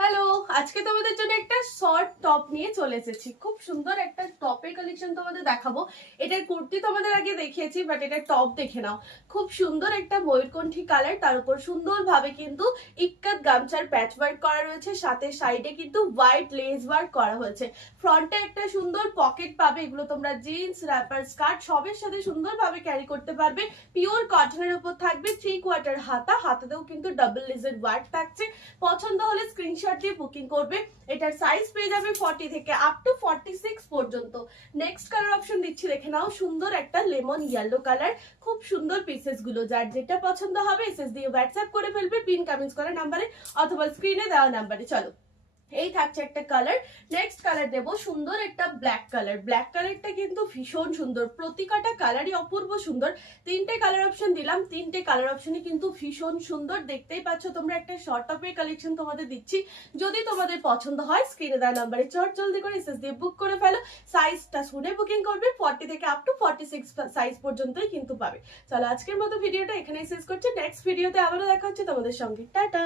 Hello, আজকে তোমাদের জন্য একটা শর্ট টপ নিয়ে চলে এসেছি। খুব সুন্দর একটা টপের কালেকশন তোমাদের দেখাবো। এটার কুর্তি তোমাদের আগে দেখিয়েছি, বাট এটা টপ দেখে নাও। খুব সুন্দর একটা ময়ূরকণ্ঠী কালার, তার উপর সুন্দরভাবে কিন্তু ইক্কাত গামছার প্যাচ ওয়ার্ক করা রয়েছে, সাথে সাইডে কিন্তু হোয়াইট লেস ওয়ার্ক করা হয়েছে। ফ্রন্টে একটা সুন্দর পকেট পাবে, এগুলো তোমরা জিন্স, র্যাপার, স্কার্ট সবের সাথে সুন্দরভাবে ক্যারি করতে পারবে। পিওর কটনের উপর থাকবে 3/4 হাতা, হাতাতেও কিন্তু ডাবল লেসের ওয়ার্ক থাকছে। পছন্দ হলে স্ক্রিনশট দিয়ে বুকিং করবে। এটার সাইজ পেয়ে যাবে 40 থেকে আপ টু 46 পর্যন্ত। নেক্সট কালার অপশন দিচ্ছি, দেখে নাও। সুন্দর একটা লেমন ইয়েলো কালার, খুব সুন্দর পিসেস গুলো। যার যেটা পছন্দ হবে এসএস দিয়ে হোয়াটসঅ্যাপ করে ফেলবে পিন কমেন্টস করা নাম্বারে অথবা স্ক্রিনে দেওয়া নাম্বারে। চলো, এই থাকছে একটা কালার। নেক্সট কালার দেবো সুন্দর একটা ব্ল্যাক কালার। ব্ল্যাক কালারটা কিন্তু ভীষণ সুন্দর, প্রতিটা কালারই অপূর্ব সুন্দর। তিনটে কালার অপশন দিলাম, তিনটে কালার অপশনই কিন্তু ভীষণ সুন্দর। দেখতেই পাচ্ছ তোমরা, একটা শর্ট টপের কালেকশন তোমাদের দিচ্ছি। যদি তোমাদের পছন্দ হয় স্ক্রিনে দেওয়া নাম্বারে চট জলদি করে এসএস দিয়ে বুক করে ফেলো। সাইজটা শুনে বুকিং করবে। 40 থেকে আপ টু 46 সাইজ পর্যন্তই কিন্তু পাবে। চলো, আজকের মতো ভিডিওটা এখানেই শেষ করছি। নেক্সট ভিডিওতে আবারও দেখা হচ্ছে তোমাদের সঙ্গে। টাটা।